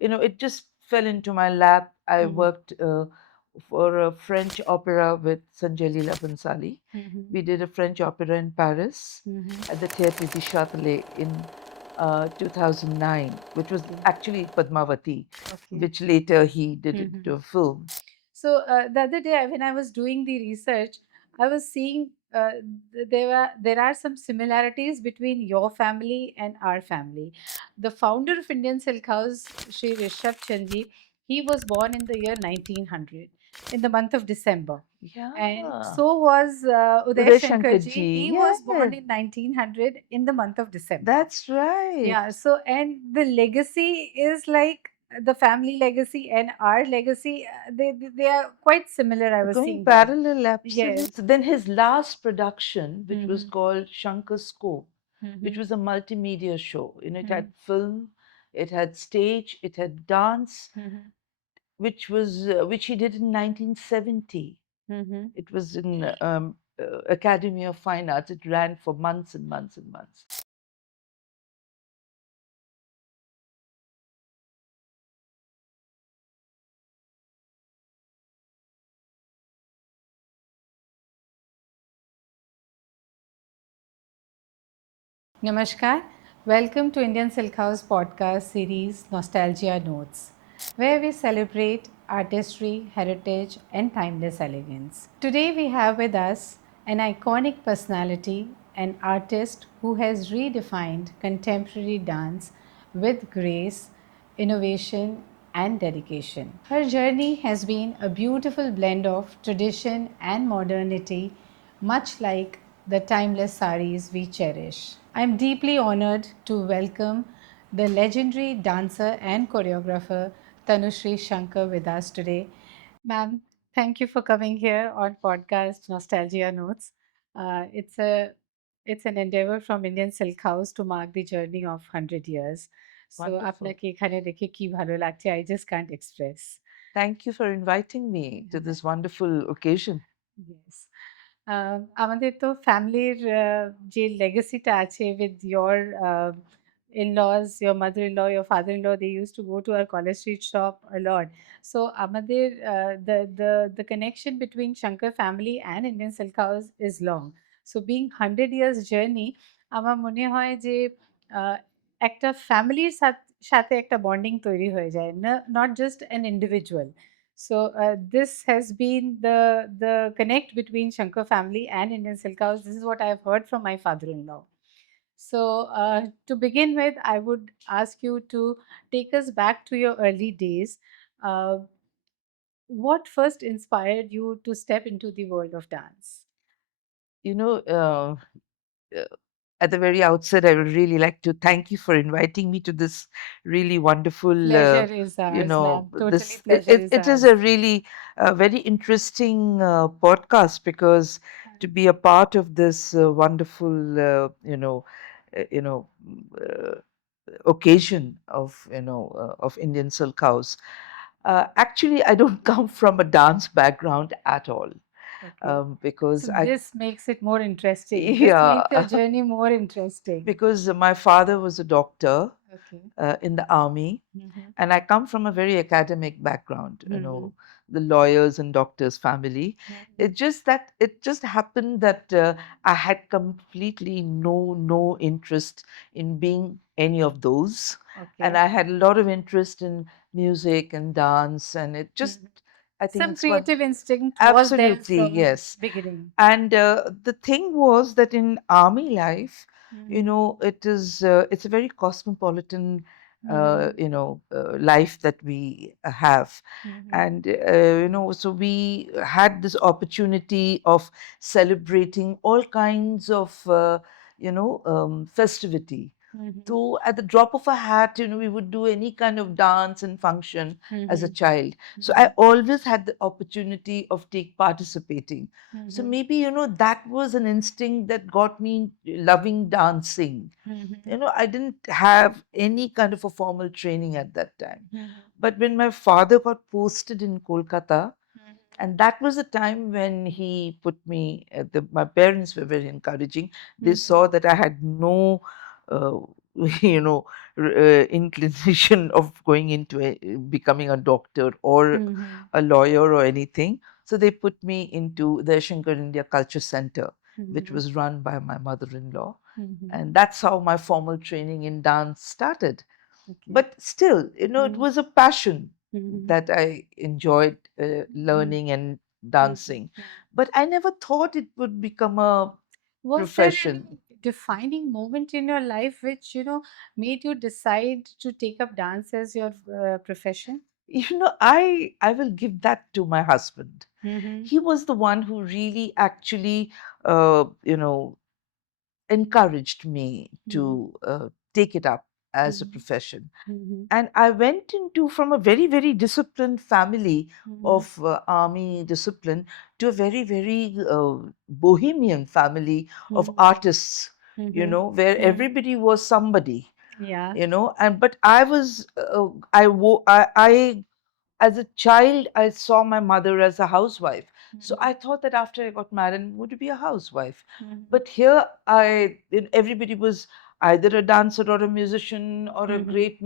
it just fell into my lap. I Mhm. worked for a French opera with Sanjay Leela Bhansali. Mhm. We did a French opera in Paris Mhm. at the Théâtre du Châtelet in 2009, which was Okay. actually Padmavati, Okay. which later he did Mhm. into a film. So the other day, when I was doing the research, I was seeing there are some similarities between your family and our family. The founder of Indian Silk House, Sri Rishabh Chandji, he was born in the year 1900 in the month of December. And Yeah. so was Uday Uday Shankar ji. Shankarji, He was born yes, in 1900 in the month of December. that's right. Yeah, so and the legacy is like the family legacy and our legacy, they are quite similar. I was Going seeing that. parallel, absolutely. Yes. So then his last production, which was Mm-hmm. called Shankar Scope, which Mm-hmm. was a multimedia show. It Mm-hmm. had film, it had stage, it had dance, Mm-hmm. which he did in 1970. Mm-hmm. It was in Academy of Fine Arts. It ran for months and months and months. Namaskar. Welcome to Indian Silk House podcast series Nostalgia Notes, where we celebrate artistry, heritage, and timeless elegance. Today we have with us an iconic personality, an artist who has redefined contemporary dance with grace, innovation, and dedication. Her journey has been a beautiful blend of tradition and modernity, much like the timeless saris we cherish. I'm deeply honored to welcome the legendary dancer and choreographer Tanusree Shankar with us today. Ma'am, thank you for coming here on podcast Nostalgia Notes. It's a it's an endeavor from Indian Silk House to mark the journey of 100 years. So Wonderful. আপনাকে এখানে দেখে কি ভালো লাগছে, I just can't express. Thank you for inviting me to this wonderful occasion. Yes. আমাদের তো ফ্যামিলির যে লেগেসিটা আছে with your in-laws, your mother-in-law, your father-in-law, they used to go to our College Street shop a lot. So আমাদের the connection between Shankar family and Indian Silk House is long. So being 100 years journey, আমার মনে হয় যে আহ, একটা ফ্যামিলির সাথে একটা bonding তৈরি হয়ে যায়, না not just an individual. So this has been the connect between Shankar family and Indian Silk House. This is what I have heard from my father-in-law. So to begin with, I would ask you to take us back to your early days. Uh, what first inspired you to step into the world of dance? You know, uh, at the very outset, I would really like to thank you for inviting me to this really wonderful, Pleasure is ours, ma'am. Totally pleasure is it is a ours. really very interesting podcast because to be a part of this wonderful, occasion of, of Indian Silk House. Actually, I don't come from a dance background at all Okay. So because this makes it more interesting. This yeah, makes your journey more interesting. because my father was a doctor Okay. in the army, Mm-hmm. and I come from a very academic background, Mm-hmm. the lawyers and doctors family. Mm-hmm. It just happened that I had completely no interest in being any of those, and Okay. I had a lot of interest in music and dance, and it just, Mhm. I think Some it's one. creative instinct was there Absolutely, from yes. beginning. And the thing was that in army life, Mhm. it's a very cosmopolitan, Mhm. life that we have. Mhm. And, so we had this opportunity of celebrating all kinds of, festivity. Mhm. So at the drop of a hat, we would do any kind of dance and function as a Mhm. child. So I Mhm. always had the opportunity of take participating. So Mhm. maybe, that was an instinct that got me loving dancing. Mhm. I didn't have any kind of a formal training at that time. Mhm. But when my father got posted in Kolkata, Mhm. and that was a time when he put me, my parents were very encouraging. They Mhm. saw that I had no uh, you know, inclination of going into becoming a doctor or Mhm. a lawyer or anything. So they put me into the Shankar India Culture Center, which Mhm. was run by my mother-in-law, Mhm. and that's how my formal training in dance started. Okay. But still, it Mhm. was a passion Mhm. that I enjoyed Mhm. learning and Mhm. dancing. Mhm. But I never thought it would become a Was there profession. any defining moment in your life which, made you decide to take up dance as your profession? I will give that to my husband. Mm-hmm. He was the one who really actually, uh, you know, encouraged me Mm-hmm. to take it up as a Mm-hmm. profession. Mm-hmm. And I went into from a very, very disciplined family Mm-hmm. of army discipline to a very, very bohemian family of artists, Mm-hmm. where Mm-hmm. everybody was somebody, Yeah. and but I was, I as a child, I saw my mother as a housewife. So Mm-hmm. I thought that after I got married, I would be a housewife. Mm-hmm. But here, everybody was either a dancer or a musician or a Mm-hmm. great,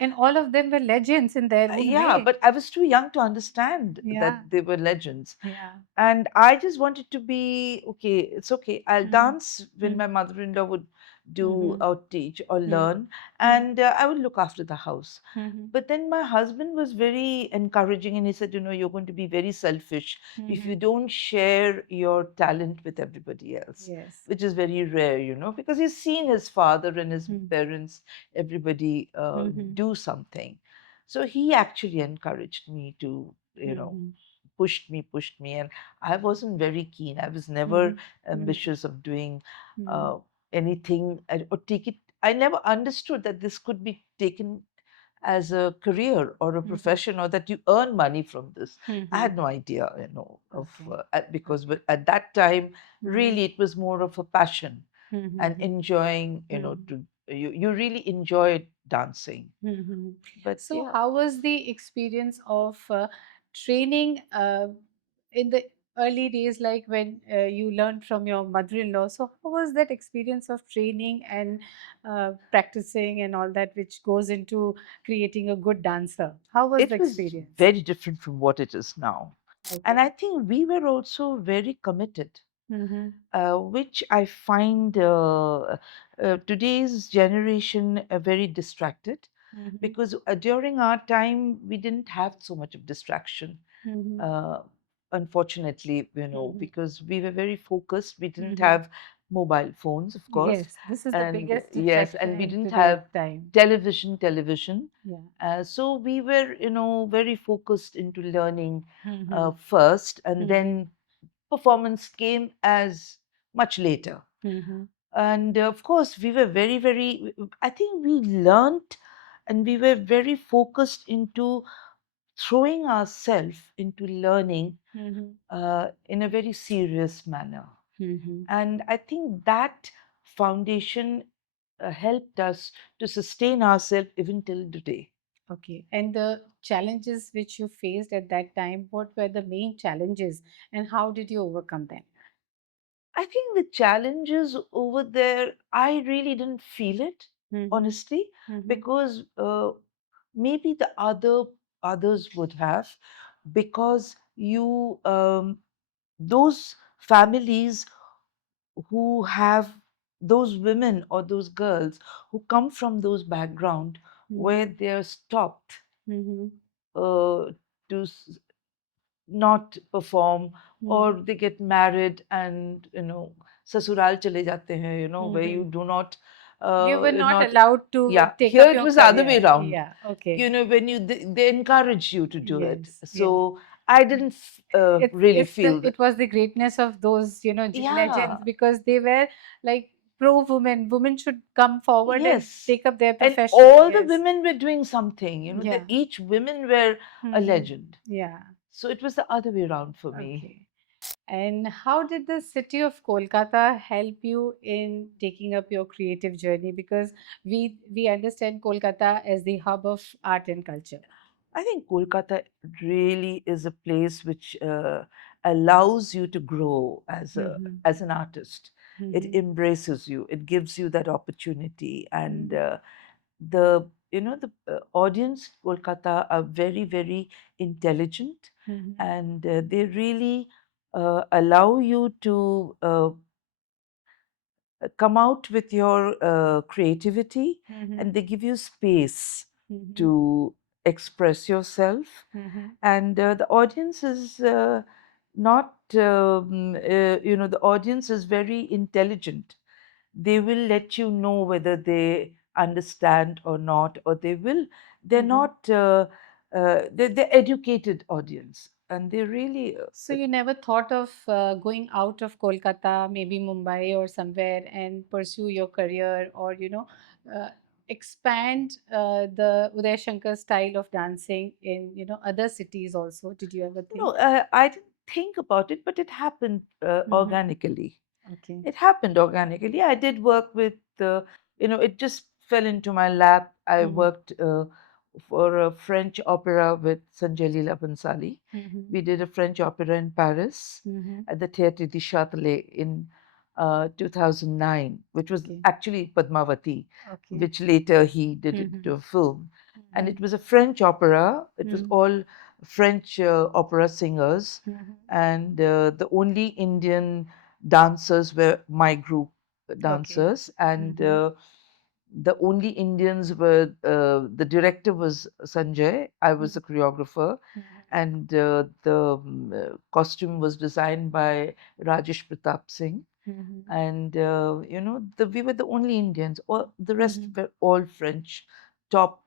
And all of them were legends in their own yeah. way. But I was too young to understand Yeah. that they were legends. Yeah. And I just wanted to be okay, it's okay. I'll Mm-hmm. dance when my mother in law would do Mm-hmm. or teach or Mm-hmm. learn, and I would look after the house. Mm-hmm. But then my husband was very encouraging and he said, you're going to be very selfish if Mm-hmm. you don't share your talent with everybody else, Yes. which is very rare, because he's seen his father and his Mm-hmm. parents, everybody Mm-hmm. do something. So he actually encouraged me to, Mm-hmm. pushed me, and I wasn't very keen. I was never Mm-hmm. ambitious of doing Mm-hmm. uh, anything or take it. I never understood that this could be taken as a career or a Mm-hmm. profession, or that you earn money from this. I Mm-hmm. had no idea, of Okay. because Okay. at that time, Mm-hmm. really, it was more of a passion and Mm-hmm. enjoying, Mm-hmm. to you really enjoyed dancing. Mm-hmm. But So, yeah, how was the experience of training in the early days, like when you learned from your mother-in-law? So, how was that experience of training and practicing and all that, which goes into creating a good dancer? How was the it was experience? very different from what it is now. And I Okay. think we were also very committed, Mm-hmm. which I find today's generation very distracted, Mm-hmm. because during our time we didn't have so much of distraction. Mm-hmm. Uh, Unfortunately, Mm-hmm. because we were very focused. We didn't Mm-hmm. have mobile phones, of course, Yes, this is the and biggest yes, distraction and we in didn't have today's time. television. Yeah. So we were, very focused into learning Mm-hmm. first, and Mm-hmm. then performance came as much later. Mm-hmm. And of course, we were very, very, I think we learned and we were very focused into throwing ourselves into learning Mm-hmm. in a very serious manner. Mm-hmm. And I think that foundation helped us to sustain ourselves even till today. Okay. And the challenges which you faced at that time, what were the main challenges and how did you overcome them? I think the challenges over there, I really didn't feel it, Mm-hmm. honestly, Mm-hmm. because maybe the others would have, because those families who have those women or those girls who come from those background where Mm-hmm. they're stopped Mm-hmm. to not perform, or Mm-hmm. they get married and ससुराल चले जाते हैं, where Mm-hmm. you do not You were you're not not. allowed to Yeah, take here up it your was the other way career. around. Yeah. Okay. When they encourage you to do it, Yes. Yes. so I didn't really feel that. It was the greatness of those Yeah. legends because they were like pro women. Women should come forward and Yes. take up their And profession. all the Yes. women were doing something, that Yeah. each women were a Hmm. legend. Yeah. So it was the other way around for me. Okay. And how did the city of Kolkata help you in taking up your creative journey? Because we understand Kolkata as the hub of art and culture. I think Kolkata really is a place which allows you to grow as Mm-hmm. an artist. It Mm-hmm. embraces you. It gives you that opportunity. And Mm-hmm. the the audience Kolkata are very, very intelligent, Mm-hmm. and they really allow you to come out with your creativity, Mm-hmm. and they give you space Mm-hmm. to express yourself. Mm-hmm. And the audience is not the audience is very intelligent. They will let you know whether they understand or not, or they're Mm-hmm. not they're educated audience, and they really So you never thought of going out of Kolkata, maybe Mumbai or somewhere, and pursue your career, or uh, expand the Uday Shankar style of dancing in other cities also? Did you ever no, think? I didn't think about it, but it happened Mm-hmm. organically. Okay. It happened organically. I did work with, it just fell into my lap. I Mm-hmm. worked for a French opera with Sanjay Leela Bhansali. Mm-hmm. We did a French opera in Paris Mm-hmm. at the Théâtre du Châtelet in 2009, which was Okay. actually Padmavati, Okay. which later he did it Mm-hmm. into a film. And Mm-hmm. it was a French opera. It was Mm-hmm. all French opera singers, Mm-hmm. and the only Indian dancers were my group Okay. dancers, and Mm-hmm. the only Indians were the director was Sanjay. I was the choreographer, Mm-hmm. and the costume was designed by Rajesh Pratap Singh. Mm-hmm. And we were the only Indians. All the rest Mm-hmm. were all French top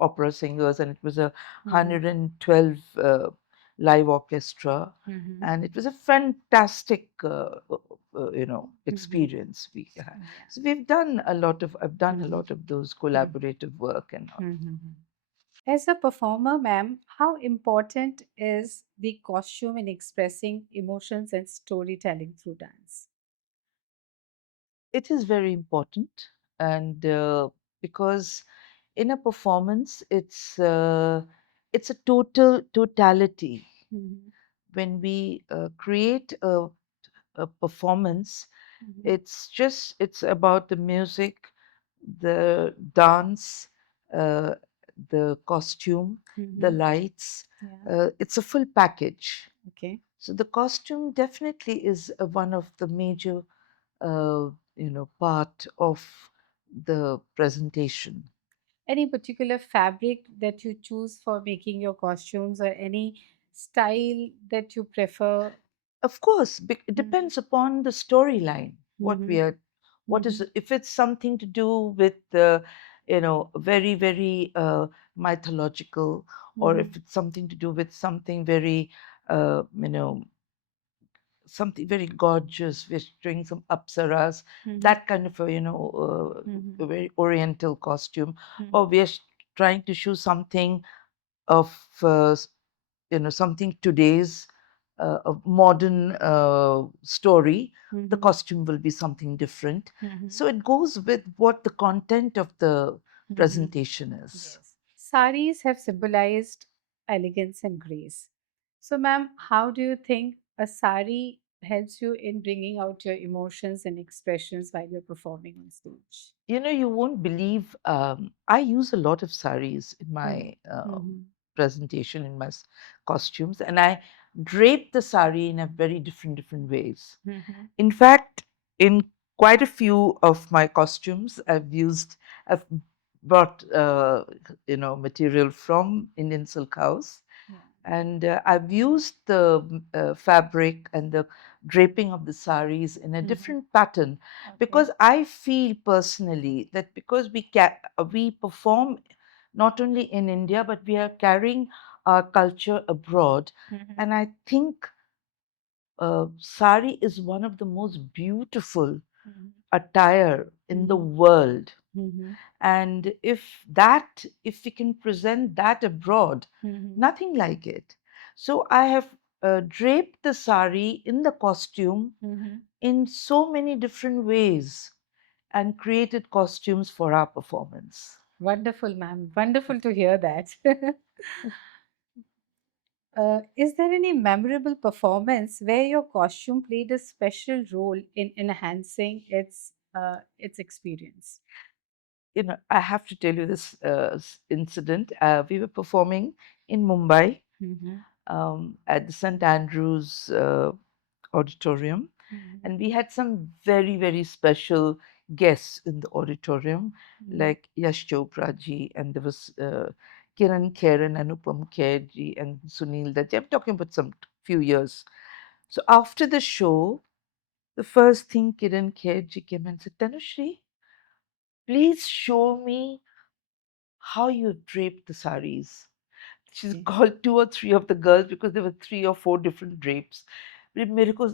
opera singers, and it was a Mm-hmm. 112 live orchestra, Mm-hmm. and it was a fantastic Mm-hmm. experience we had. Yeah. So I've done a lot of those Mm-hmm. collaborative work and all. Mm-hmm. As a performer, ma'am, how important is the costume in expressing emotions and storytelling through dance? It is very important, and because in a performance it's a totality. Mm-hmm. When we create a performance, Mm-hmm. it's about the music, the dance, uh, the costume, the Mm-hmm. lights. Yeah. It's a full package. Okay. So the costume definitely is one of the major part of the presentation. Any particular fabric that you choose for making your costumes, or any style that you prefer? Of course, it Mm-hmm. depends upon the storyline. Mm-hmm. What is Mm-hmm. it? If it's something to do with very, very mythological, or Mm-hmm. if it's something to do with something very uh, you know something very gorgeous. We're doing some apsaras, Mm-hmm. that kind of Mm-hmm. a very oriental costume, Mm-hmm. or we're trying to show something of something today's a modern story. The Mm-hmm. costume will be something different. Mm-hmm. So it goes with what the content of the Mm-hmm. presentation is. Yes. Saris have symbolized elegance and grace. So, ma'am, how do you think a sari helps you in bringing out your emotions and expressions while you're performing on stage? You won't believe, I use a lot of saris in Mm-hmm. my Mm-hmm. presentation, in my costumes, and I drape the sari in a very different ways. Mm-hmm. In fact, in quite a few of my costumes, I've brought, material from Indian Silk House, Yeah. and I've used the fabric and the draping of the saris in a Mm-hmm. different pattern, Okay. because I feel personally that because we perform not only in India, but we are carrying our culture abroad, Mm-hmm. and I think sari is one of the most beautiful Mm-hmm. attire in the Mm-hmm. world. Mm-hmm. And if we can present that abroad, Mm-hmm. nothing like it. So I have draped the sari in the costume Mm-hmm. in so many different ways and created costumes for our performance. Wonderful, ma'am. Wonderful to hear that. Is there any memorable performance where your costume played a special role in enhancing its experience? I have to tell you this incident. We were performing in Mumbai Mm-hmm. at the St. Andrews auditorium, Mm-hmm. and we had some very, very special guests in the auditorium, like Yash Chopra ji, and there was Kiran Kher and Anupam Kher ji and Sunil Dutt. I'm talking about some few years. So after the show, the first thing Kiran Kher ji came and said, Tanusree, please show me how you draped the saris. She's called two or three of the girls because there were three or four different drapes. मेरे को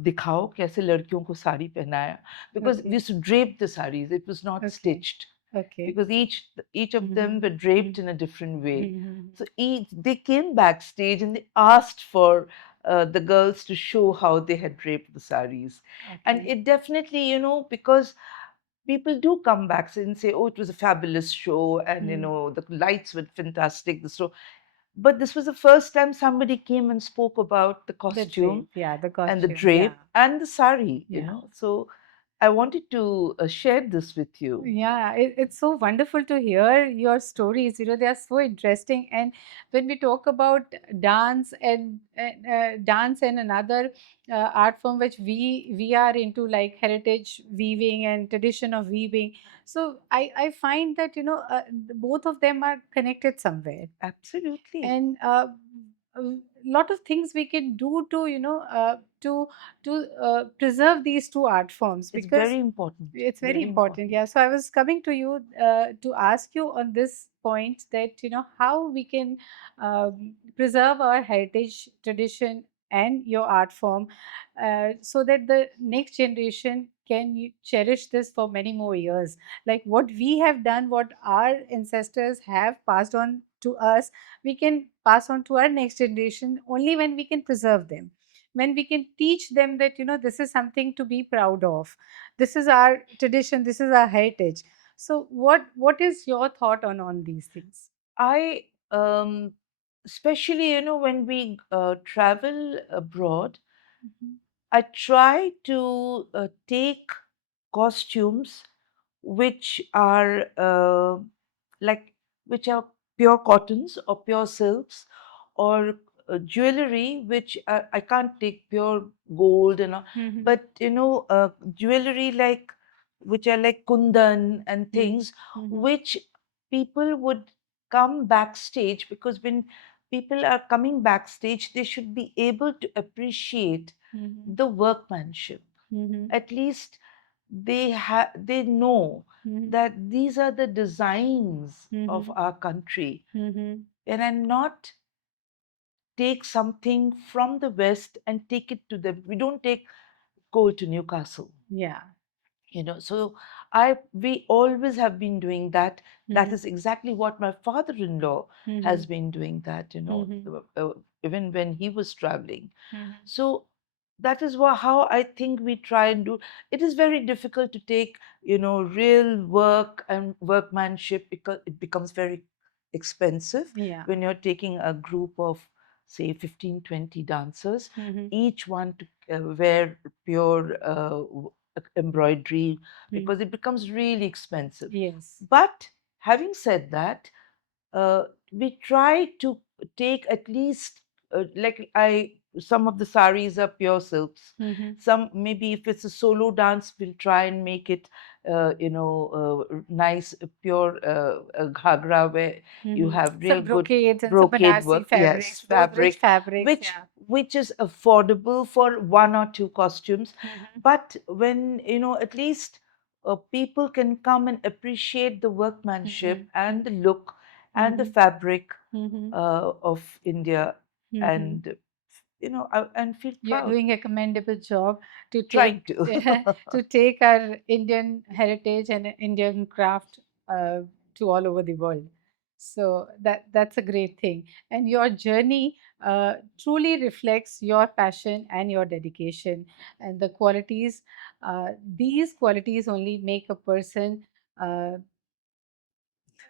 दिखाओ कैसे लड़कियों को साड़ी पहनाया, because we Okay. used to drape the saris. It was not Okay. stitched Okay. because each of them were Mm-hmm. draped in a different way. Mm-hmm. So each they came backstage and they asked for the girls to show how they had draped the saris, and Okay. it definitely, because people do come back and say, "Oh, it was a fabulous show, and Mm. the lights were fantastic." But this was the first time somebody came and spoke about the The costume drape, yeah, the and the costume, yeah, drape and the sari. yeah. So I wanted to share this with you. Yeah, it's so wonderful to hear your stories. They are so interesting. And when we talk about dance and another art form which we are into, like heritage weaving and tradition of weaving, so I find that both of them are connected somewhere. Absolutely, And a lot of things we can do to preserve these two art forms, it's because very important. it's very Very important. important. Yeah, so I was coming to you to ask you on this point, that how we can preserve our heritage, tradition, and your art form, so that the next generation can cherish this for many more years, like what we have done, what our ancestors have passed on to us, we can pass on to our next generation only when we can preserve them, when we can teach them that this is something to be proud of, this is our tradition, this is our heritage. So what is your thought on these things? I especially when we travel abroad, Mhm. I try to take costumes which are like which are pure cottons or pure silks, or jewelry which I can't take pure gold and all, Mhm. but jewelry like which are like kundan and Mhm. things Mhm. which people would come backstage, because when people are coming backstage they should be able to appreciate Mhm. the workmanship. Mhm. At least they know Mhm. that these are the designs of Mhm. our country, Mhm. and I'm not take something from the west and take it to them. We don't take coal to Newcastle. Yeah. So we always have been doing that. That Mhm. is exactly what my father-in-law has Mhm. been doing, that Mhm. even when he was traveling. Mhm. So that is how I think we try and do. It is very difficult to take real work and workmanship, because it becomes very expensive Yeah. when you're taking a group of say 15, 20 dancers, Mhm. each one to wear pure embroidery, Mhm. because it becomes really expensive. Yes. But having said that, we try to take at least like I some of the saris are pure silks. Mhm. Some, maybe if it's a solo dance, we'll try and make it nice pure ghagra, where you Mhm. have real Some good brocades and some brocade Banarsi work, yes, fabrics, those rich fabric, fabrics. which Yeah. which is affordable for one or two costumes. Mhm. But when at least people can come and appreciate the workmanship Mhm. and the look and the Mhm. fabric Mhm. of India, Mhm. and and feel You're proud. doing a commendable job to Trying take to. to take our Indian heritage and Indian craft to all over the world. So that's a great thing, and your journey truly reflects your passion and your dedication, and the qualities. These qualities only make a person uh,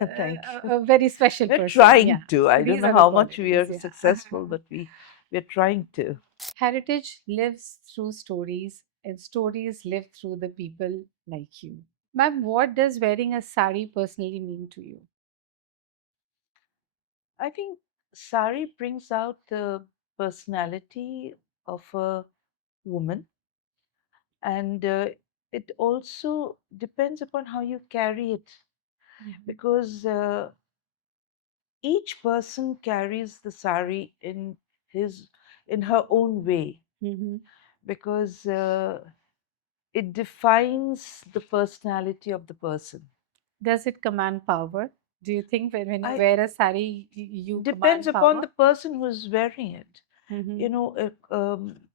Thank you. a very special We're person. trying Yeah, to. I don't these know are the how much we qualities. are Yeah. successful, but we're trying to. Heritage lives through stories, and stories live through the people like you. Ma'am, what does wearing a sari personally mean to you? I think sari brings out the personality of a woman, and it also depends upon how you carry it, Mhm. because each person carries the sari his in her own way, Mhm. because it defines the personality of the person. Does it command power? Do you think when you I wear a sari, you Depends command upon the power? person who's wearing it. Mm-hmm. You know,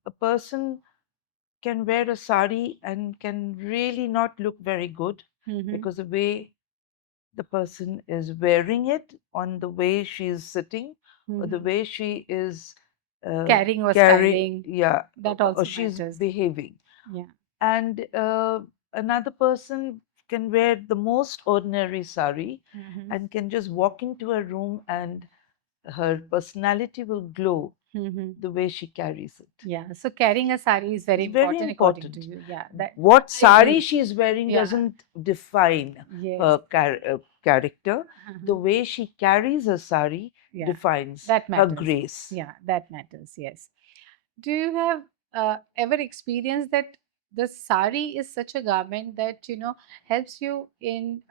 a person can wear a sari and can really not look very good, Mm-hmm. because the way the person is wearing it, on the way she is sitting, or the Mm-hmm. way she is Carrying or carrying, styling, yeah, that or also she's matters. behaving. Yeah. And another person can wear the most ordinary sari Mm-hmm. and can just walk into a room, and her personality will glow Mm-hmm. the way she carries it. Yeah. So carrying a sari is very It's very important according to important. you. Yeah. That What I sari agree. she is wearing Yeah. doesn't define Yes. her character. The Uh-huh. way she carries her sari Yeah. defines That her matters. grace. Yeah. That matters. Yes. Do you have ever experienced that the sari is such a garment that helps you in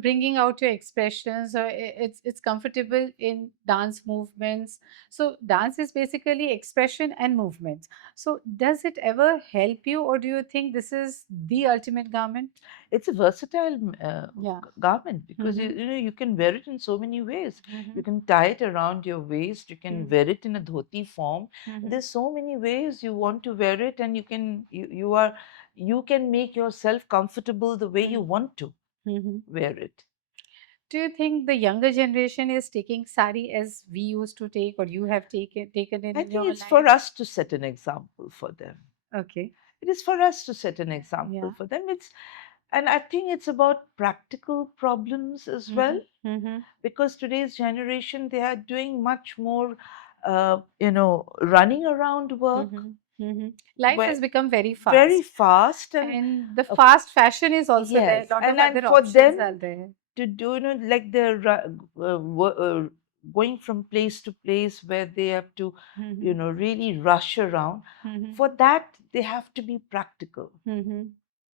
bringing out your expressions, or it's comfortable in dance movements? So dance is basically expression and movements. So does it ever help you, or do you think this is the ultimate garment? It's a versatile Yeah. garment, because Mm-hmm. you can wear it in so many ways. Mm-hmm. You can tie it around your waist. You can wear it in a dhoti form. Mm-hmm. There's so many ways you want to wear it, and you can make yourself comfortable the way you want to Mm-hmm. wear it. Do you think the younger generation is taking sari as we used to take, or you have taken it I in think your it's for life? us to set an example for them. Okay. It is for us to set an example Yeah. for them. And I think it's about practical problems as Mm-hmm. well, Mm-hmm. because today's generation, they are doing much more, running around work, Mm-hmm. Mm-hmm. Life where has become very very fast, fast, and the uh, fast fashion is also there. yes, A lot of and other for options them are there. to do, like going from place to place where they have to, Mm-hmm. really rush around. Mm-hmm. For that, they have to be practical. Mm-hmm.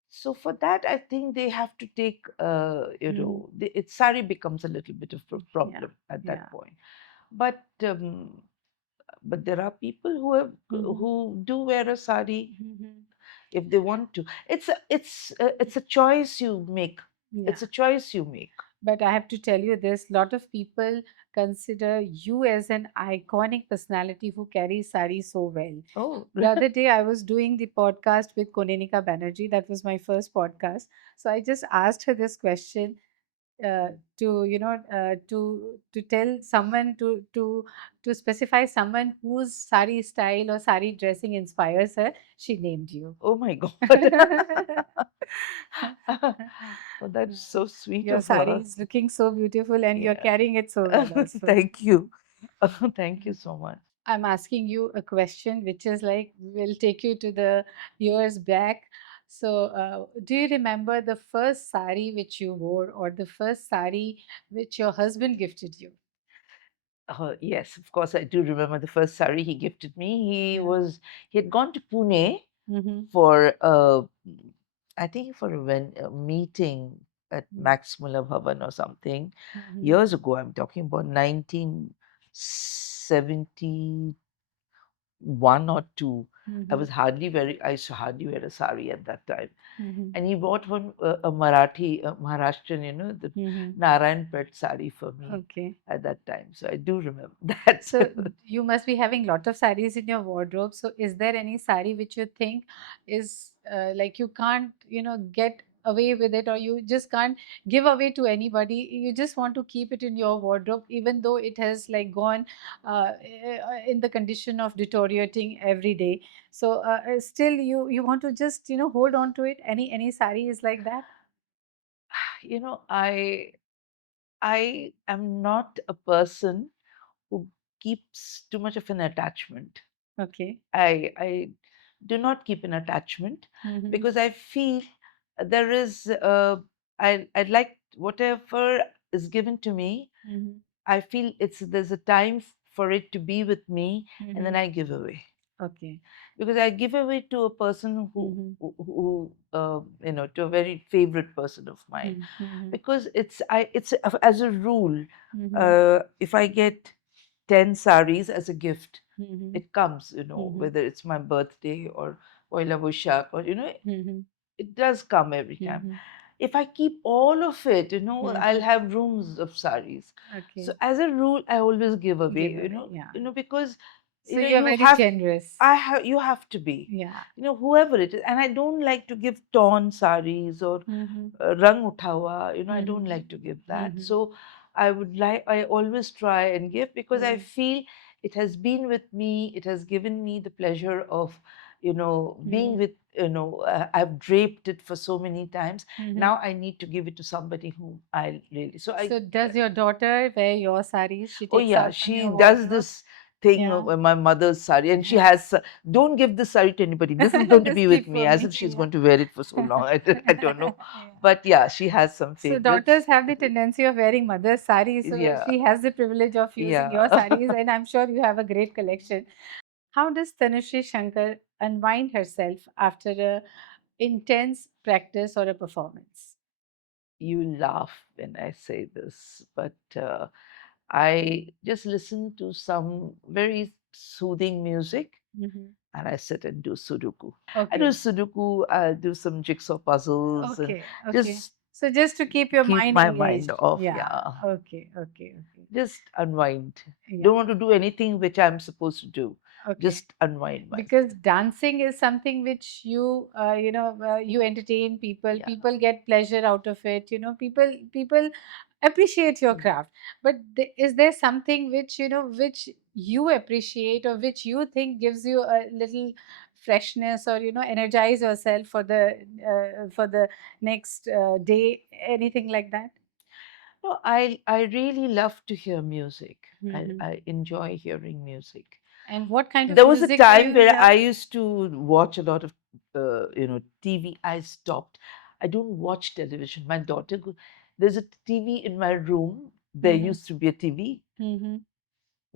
So for that, I think they have to take, Mm-hmm. sari becomes a little bit of a Yeah. problem at Yeah. that point. But um, but there are people Mm-hmm. who do wear a sari Mm-hmm. if they want to. It's a choice you make. Yeah. It's a choice you make. But I have to tell you this, lot of people consider you as an iconic personality who carries sari so well. Oh, The other day, I was doing the podcast with Konenika Banerjee. That was my first podcast. So I just asked her this question, to tell someone, to specify someone whose sari style or sari dressing inspires her. She named you. oh my God. Oh, that's so sweet Your of sari her. is looking so beautiful, and you're Yeah. carrying it so well also. Thank you. Thank you so much. I'm asking you a question which is like, will take you to the years back. So, do you remember the first sari which you wore, or the first sari which your husband gifted you? Yes, of course, I do remember the first sari he gifted me. Yeah. He had gone to Pune Mm-hmm. for I think for a meeting at Max Muller Bhavan or something Mm-hmm. years ago. I'm talking about 1971 or two. Mm-hmm. I used to hardly wear a sari at that time. Mm-hmm. And he bought one, a Marathi, Maharashtrian, the Mm-hmm. Narayan Pet sari for me Okay. at that time. So I do remember that. So you must be having lot of saris in your wardrobe. So is there any sari which you think is like you can't, get away with it, or you just can't give away to anybody? You just want to keep it in your wardrobe, even though it has like gone in the condition of deteriorating every day. So still you want to just hold on to it. Any sari is like that? I am not a person who keeps too much of an attachment. Okay. I do not keep an attachment Mm-hmm. because I feel there is I'd like whatever is given to me. Mm-hmm. I feel it's there's a time for it to be with me, and Mm-hmm. then I give away Okay. because I give away to a person Mm-hmm. to a very favorite person of mine Mm-hmm. because as a rule, Mm-hmm. if I get 10 saris as a gift, Mm-hmm. it comes, Mm-hmm. whether it's my birthday or Poila Boishakh or, Mm-hmm. it does come every time. Mm-hmm. If I keep all of it, I'll Mm-hmm. have rooms of saris. So Okay. as a rule, I always give away, Give away. Yeah. because, So you're you very have generous. you have to be, Yeah. whoever it is. And I don't like to give torn saris or Mm-hmm. rang uthawa, I don't Mm-hmm. like to give that. Mm-hmm. So I always try and give because I feel it has been with me, it has given me the pleasure of, being Mm-hmm. with, I've draped it for so many times. Mm-hmm. Now I need to give it to somebody whom I really, so I, So does your daughter wear your saris? She oh takes yeah, out from she your does wardrobe? this thing Yeah. with my mother's sari, and she Yeah. has, don't give this sari to anybody. This is going to be Just with keep me, for as me. if she's Yeah. going to wear it for so long. I don't know, Yeah. but yeah, she has some So favorites. daughters have the tendency of wearing mother's saris, so Yeah, she has the privilege of using your yeah. saris, and I'm sure you have a great collection. How does Tanusree Shankar unwind herself after a intense practice or a performance? You laugh when I say this, but I just listen to some very soothing music Hmm. and I sit and do Sudoku. I do Okay, Sudoku, I'll do some jigsaw puzzles and okay, okay. just So just to keep your keep mind my mind engaged. off. Yeah. Yeah, Okay, okay, okay. just unwind. Yeah. Don't want to do anything which I'm supposed to do. Okay. Just unwind Because myself. dancing is something which you entertain people. Yeah. People get pleasure out of it. People appreciate your craft. But is there something which you appreciate or which you think gives you a little freshness or energize yourself for the next day, anything like that? No, I really love to hear music. Hmm. I enjoy hearing music. And what kind of There was a music do time you where I love? used to watch a lot of TV. I stopped. I don't watch television. My daughter there's a TV in my room. There Hmm. used to be a TV. Hmm.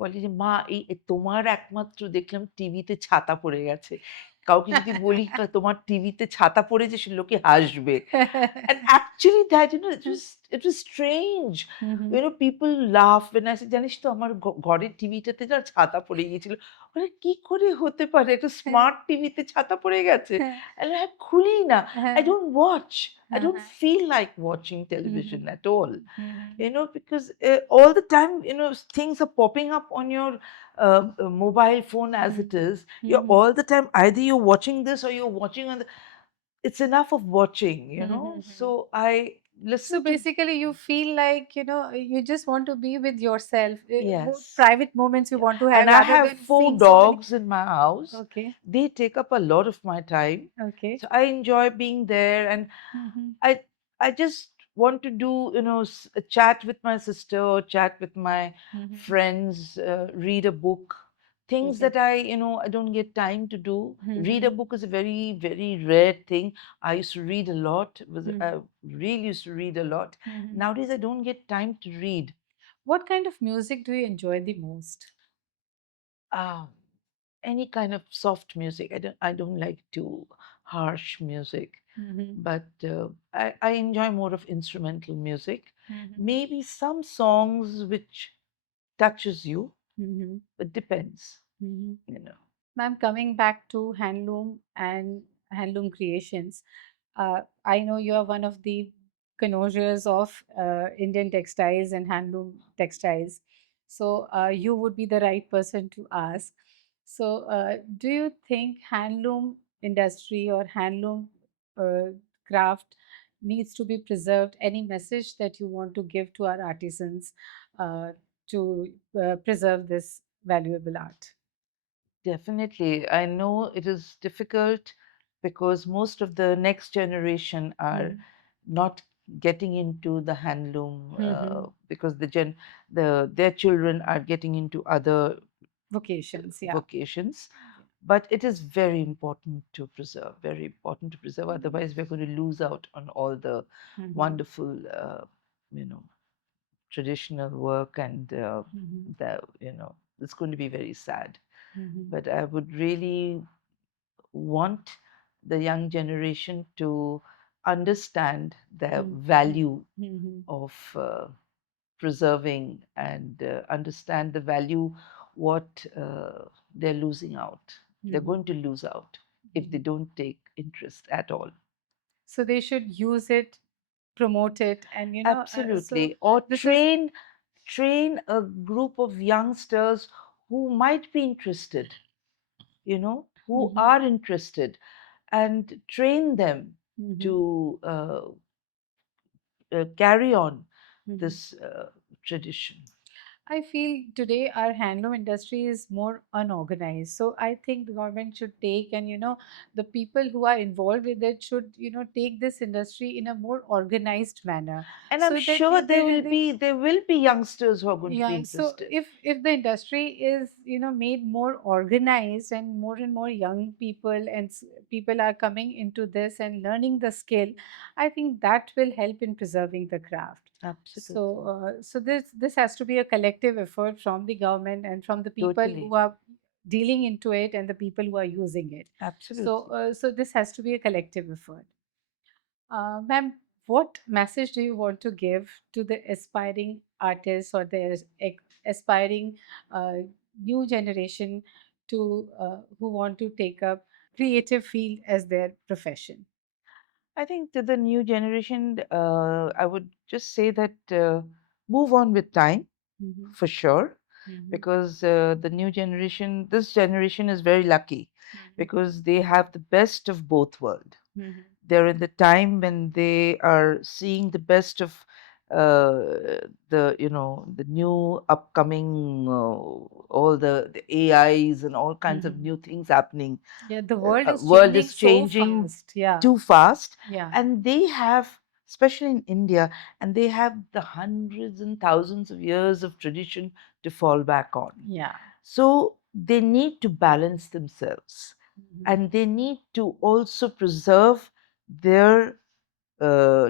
বলে যে মা এই তোমার একমাত্র দেখলাম টিভিতে ছাতা পড়ে গেছে, কাউকে যদি বলি তোমার টিভিতে ছাতা পড়েছে সে লোকে হাসবে। And actually that, it was strange. Hmm. People laugh when I say, জানিস তো আমার ঘরের টিভিটাতে না ছাতা পড়ে গিয়েছিল। বলে কি করে হতে পারে? একটা স্মার্ট টিভিতে ছাতা পড়ে গেছে? And I খুলি না। I don't watch. I don't feel like watching television Mhm. at all. Mhm. Because all the time, things are popping up on your mobile phone as it Mhm. is. You're Mhm. all the time, either you're watching this or you're watching on the, it's enough of watching, so Mhm. I listen So to, basically, you feel like you just want to be with yourself. More yes, private moments you yeah. want to have And I rather have than four seeing so many. dogs in my house. Okay. They take up a lot of my time, Okay. so I enjoy being there. And Mhm. I I just want to do, a chat with my sister or chat with my Mhm. friends, read a book. Things Okay. that I don't get time to do. Read a Mhm. book is a very, very rare thing. I used to read a lot. Mhm. I really used to read a lot. Mhm. Nowadays, I don't get time to read. What kind of music do you enjoy the most? Um, any kind of soft music. I don't like too harsh music, Mhm. but I enjoy more of instrumental music. Mhm. Maybe some songs which touches you, Mhm. but depends, Mhm. you know. Ma'am, coming back to handloom and handloom creations, I know you are one of the connoisseurs of Indian textiles and handloom textiles. So you would be the right person to ask. So do you think handloom industry or handloom uh, craft needs to be preserved? Any message that you want to give to our artisans uh, to preserve this valuable art? Definitely. I know it is difficult because most of the next generation are Mhm. not getting into the handloom, Mm-hmm. because their children are getting into other Vocations, yeah. vocations. But it is very important to preserve, very important to preserve. Otherwise, we're going to lose out on all the Mm-hmm. wonderful, you know, traditional work, and Mm-hmm. it's going to be very sad. Mm-hmm. But I would really want the young generation to understand the value Mm-hmm. of preserving, and understand the value what they're losing out. They're Mm-hmm. going to lose out if they don't take interest at all. So they should use it, promote it, and so Absolutely. Or this is. train a group of youngsters who might be interested, who Mm-hmm. are interested, and train them Mm-hmm. to carry on Mm-hmm. this tradition. I feel today our handloom industry is more unorganized. So I think the government should take, and the people who are involved with it should take this industry in a more organized manner, And I'm so that sure they. there will be youngsters who are going to be Yeah, so interested. if the industry is made more organized, and more young people and people are coming into this and learning the skill, I think that will help in preserving the craft. So Absolutely. so this has to be a collective effort from the government and from the people Totally. who are dealing into it and the people who are using it. So Absolutely. so this has to be a collective effort. Ma'am, what message do you want to give to the aspiring artists or the aspiring uh, new generation to who want to take up creative field as their profession? I think to the new generation, I would just say that move on with time, Mm-hmm. for sure, Mm-hmm. because this generation is very lucky because they have the best of both worlds. Mm-hmm. They're in the time when they are seeing the best of the new upcoming, all the AIs and all kinds of Mm-hmm. new things happening. Yeah, the world is World changing is so changing fast. Yeah, too fast, yeah, and they have, especially in India, and they have the hundreds and thousands of years of tradition to fall back on. yeah. So they need to balance themselves, Mm-hmm. and they need to also preserve their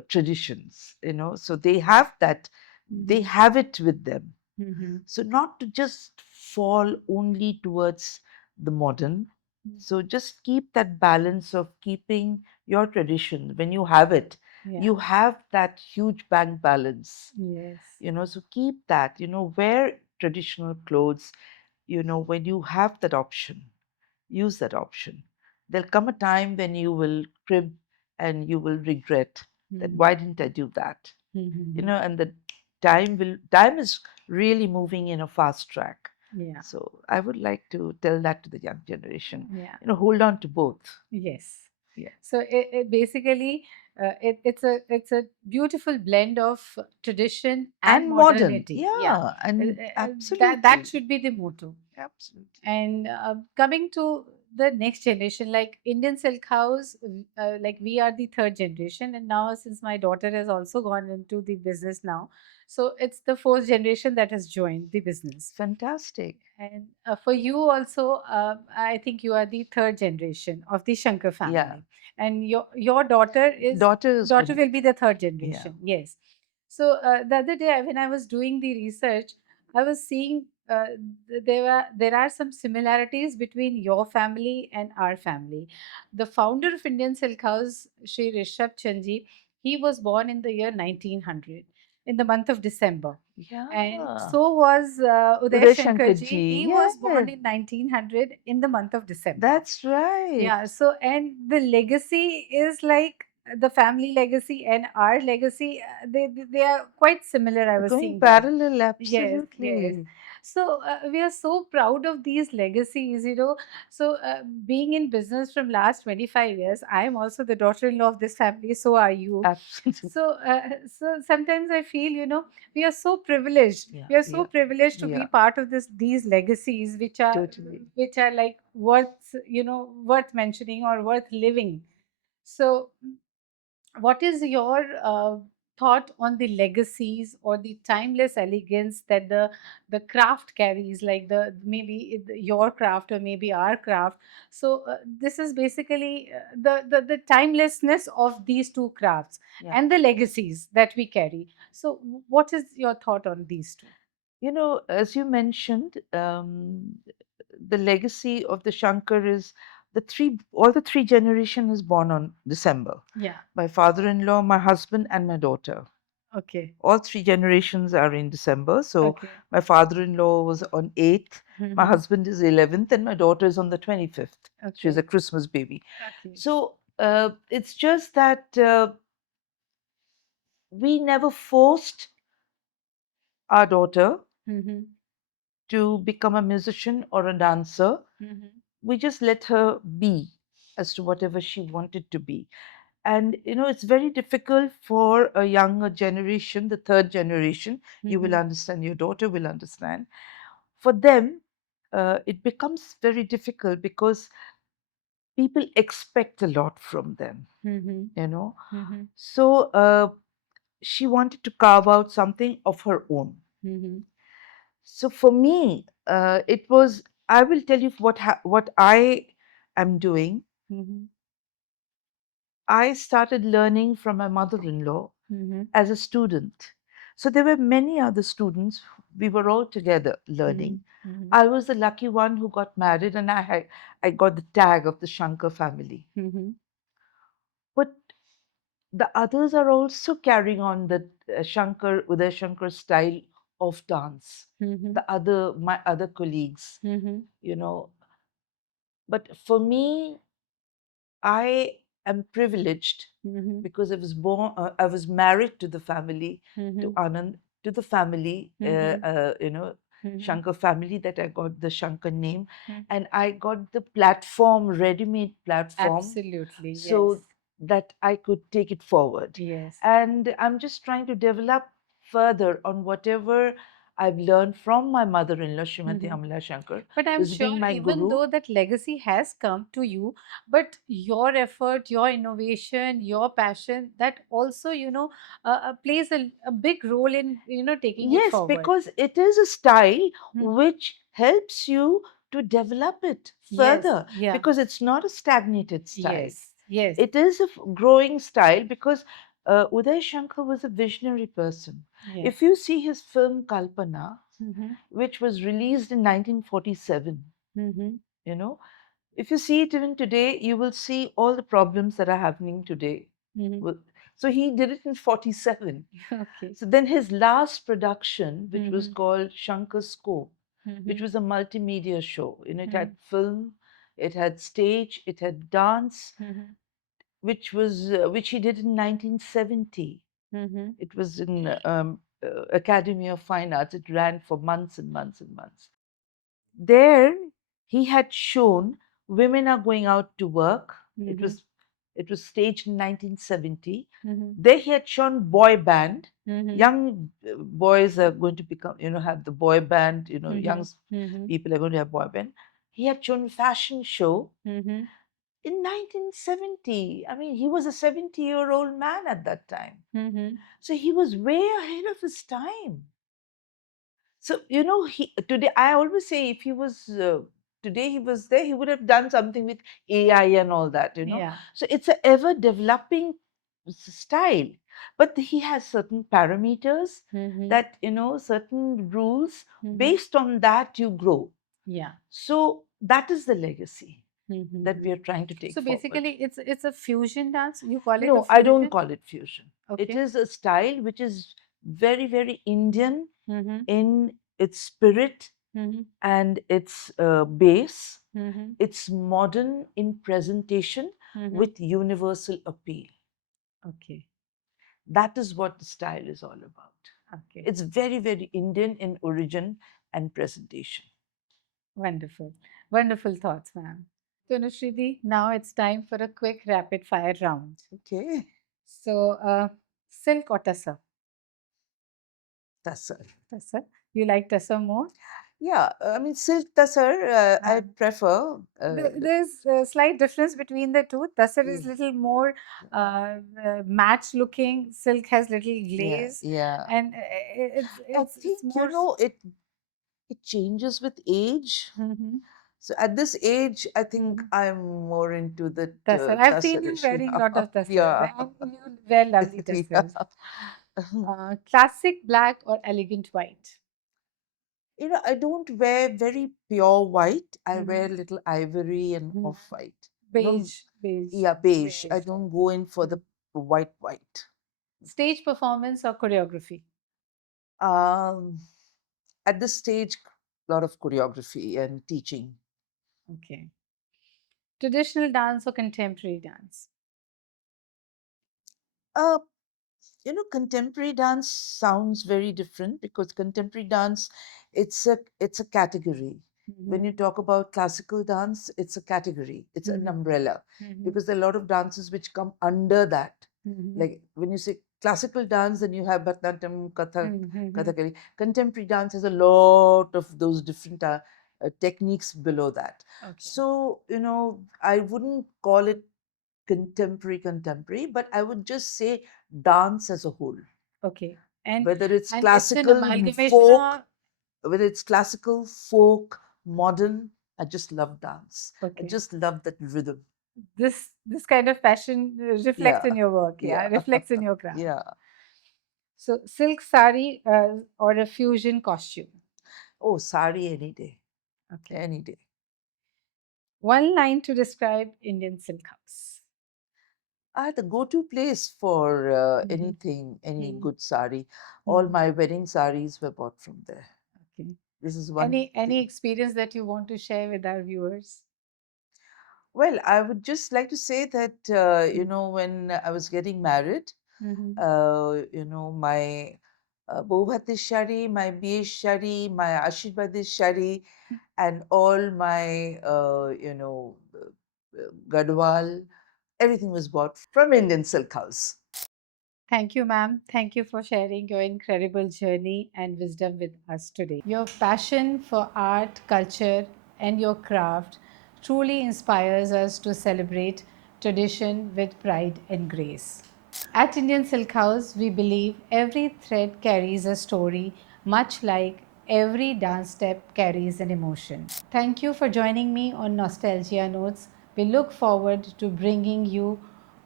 traditions, so they Mm-hmm. have it with them. Mm-hmm. So not to just fall only towards the modern. So just keep that balance of keeping your tradition. When you have it, Yeah. you have that huge bank balance, Yes. so keep that, wear traditional clothes, when you have that option, use that option. There'll come a time when you will crib and you will regret that Mm-hmm. why didn't I do that? Mm-hmm. And the time is really moving in a fast track. Yeah. So I would like to tell that to the young generation. Yeah. Hold on to both. Yes. Yeah. So it basically it's a beautiful blend of tradition and And modern. modernity. Yeah, Yeah, and that absolutely. should be the motto. Absolutely. And coming to the next generation, like Indian Silk House, like we are the third generation, and now since my daughter has also gone into the business now, so it's the fourth generation that has joined the business. Fantastic. And for you also, I think you are the third generation of the Shankar Yeah. family, and your Daughter is daughter going. will be the third Yeah. generation. Yes. So the other day when I was doing the research, I was seeing there are some similarities between your family and our family. The founder of Indian Silk House, Shri Rishabh Chandji, he was born in the year 1900 in the month of December, and Yeah. so was Uday Uday Shankar Shankar ji. ji. He was Yeah. born in 1900 in the month of December. That's right. Yeah, so and the legacy is like the family legacy and our legacy, they are quite similar. I was Going seeing that. parallel, Yes, yes. absolutely. So we are so proud of these legacies. So being in business from last 25 years, I am also the daughter-in-law of this family. So are you. Absolutely. So sometimes I feel, we are so privileged. Yeah, We are so yeah, privileged to be yeah, part of these legacies, totally. which are like worth mentioning or worth living. So what is your thought on the legacies or the timeless elegance that the craft carries, like the maybe your craft or maybe our craft. So this is basically the timelessness of these two crafts Yeah. and the legacies that we carry. So what is your thought on these two? As you mentioned, the legacy of the Shankar is all the three generation is born on December. Yeah. My father-in-law, my husband, and my daughter. Okay. All three generations are in December. So Okay. my father-in-law was on 8th, my Mm-hmm. husband is 11th, and my daughter is on the 25th. She's a Okay. Christmas baby. Okay. So it's just that we never forced our daughter Mm-hmm. to become a musician or a dancer. Mm-hmm. We just let her be as to whatever she wanted to be. And it's very difficult for a younger generation, the third generation. You will Mm-hmm. understand, your daughter will understand. For them, it becomes very difficult because people expect a lot from them, Mm-hmm. you know. Mm-hmm. So she wanted to carve out something of her own. Mm-hmm. So for me, it was. I will tell you what I am doing. Mm-hmm. I started learning from my mother-in-law Mm-hmm. as a student. So there were many other students. We were all together Mm-hmm. learning. Mm-hmm. I was the lucky one who got married, and I got the tag of the Shankar family. Mm-hmm. But the others are also carrying on the Uday Shankar style of dance. Mm-hmm. My other colleagues, Mm-hmm. you know. But for me, I am privileged Mm-hmm. because I was married to the family, to Mm-hmm. Anand, to the family, Mm-hmm. Mm-hmm. Shankar family, that I got the Shankar name, Mm. and I got the platform, ready-made platform, Absolutely. Yes. so that I could take it forward. Yes. And I'm just trying to develop further on whatever I've learned from my mother-in-law, Srimati Mm-hmm. Amala Shankar, But I'm who's sure, been my even guru. though that legacy has come to you, but your effort, your innovation, your passion, that also, plays a big role in, taking it Yes, forward. because it is a style Mm-hmm. which helps you to develop it Yes. further, Yeah. because it's not a stagnated style. Yes. Yes. It is a growing style because Uday Shankar was a visionary person. Yes. If you see his film Kalpana, Mm-hmm. which was released in 1947, Mm-hmm. you know, if you see it even today, you will see all the problems that are happening today. Mm-hmm. Well, so he did it in 47. Okay. So then his last production, which was Mm-hmm. called Shankar Scope, which Mm-hmm. was a multimedia show. It Mm-hmm. had film, it had stage, it had dance, Mm-hmm. which he did in 1970. Mm-hmm. It was in Academy of Fine Arts. It ran for months and months and months. There, he had shown women are going out to work. Mm-hmm. It was staged in 1970. Mm-hmm. There he had shown boy band. Mm-hmm. Young boys are going to become, have the boy band. Young Mm-hmm. Mm-hmm. people are going to have boy band. He had shown fashion show Mm-hmm. in 1970. I mean, he was a 70-year-old man at that time. Mm-hmm. So he was way ahead of his time. So, he today, I always say, if he was today he was there, he would have done something with AI and all that. Yeah. So it's a ever developing style, but he has certain parameters, Mm-hmm. that certain rules. Mm-hmm. Based on that, you grow. Yeah. So that is the legacy that Mm-hmm. we are trying to take So forward. basically, it's a fusion dance. You call it a No, I don't fusion? call it fusion. It Okay. is a style which is very, very Indian Mm-hmm. in its spirit Mm-hmm. and its base. Mm-hmm. It's modern in presentation Mm-hmm. with universal appeal. Okay. That is what the style is all about. Okay. It's very, very Indian in origin and presentation. Wonderful. Wonderful thoughts, ma'am. Tanushree, now it's time for a quick rapid fire round. Okay, So, silk or tussar? that's it. Tussar. You like tussar more? Yeah, I mean silk tasar, I Uh, prefer. there's a slight difference between the two. Tasar Yeah, is little more matte looking. Silk has little yeah, glaze, yeah. and I it's think more. it changes with age. Mm-hmm. So at this age, I think Mm-hmm. I'm more into the Tasar. I've seen you tasarish. wearing a lot of tasar, Yeah, and you wear lovely yeah. tasars. Classic black or elegant white. I don't wear very pure white. I wear Mm-hmm. little ivory and Mm-hmm. off white. Beige, beige, Yeah, beige. I beige. don't go in for Mm. the white white. Stage performance or choreography. Um, at this stage, a lot of choreography and teaching. Okay. Traditional dance or contemporary dance. Uh, Contemporary dance sounds very different because contemporary dance, it's a category. When Mm-hmm. you talk about classical dance, it's a category, it's an Mm-hmm. umbrella, Mm-hmm. because there are a lot of dances which come under that. Mm-hmm. Like when you say classical dance, then you have Bharatanatyam, Kathak, Mm-hmm. Kathakali. Contemporary dance has a lot of those different techniques below that. Okay. So, I wouldn't call it contemporary, but I would just say dance as a whole, Okay. And whether it's and it's an classical, amalgamation folk, of. whether it's classical, folk, modern. I just love dance. I Okay. just love that rhythm. This kind of passion reflects Yeah, in your work. Yeah, yeah, reflects in your craft. yeah. So silk sari or a fusion costume. Oh, sari any day, Okay. any day. One line to describe Indian silk house. The go-to place for Mm-hmm. anything, any Mm-hmm. good sari. All Mm-hmm. my wedding saris were bought from there. Okay. This is one Any thing. experience that you want to share with our viewers? Well, I would just like to say that, Mm-hmm. when I was getting married, Mm-hmm. my Bhuvat is Shari, my B Shari, my Ashirvad is Shari, and all my, Gadwal, everything was bought from Indian Silk House. Thank you, ma'am. Thank you for sharing your incredible journey and wisdom with us today. Your passion for art, culture, and your craft truly inspires us to celebrate tradition with pride and grace. At Indian Silk House, we believe every thread carries a story, much like every dance step carries an emotion. Thank you for joining me on Nostalgia Notes. We look forward to bringing you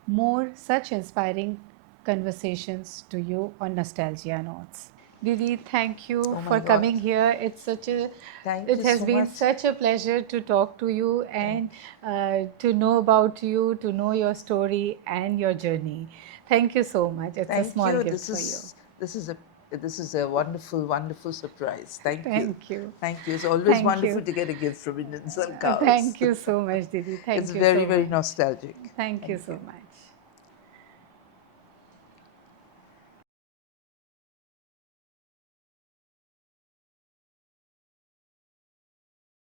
more such inspiring conversations to you on Nostalgia Notes. Didi, thank you Oh for my God. coming here. Thank It you has so been much. such a pleasure to talk to you Thank, and to know about you, to know your story and your journey. Thank you so much. It's a thank small you. gift for you. This is a wonderful, wonderful surprise. Thank you. Thank you. Thank you. It's always Thank wonderful you. to get a gift from Indian Silk House. Thank you so much, Didi. It's Thank you very, so very much. nostalgic. Thank you Thank so you. much.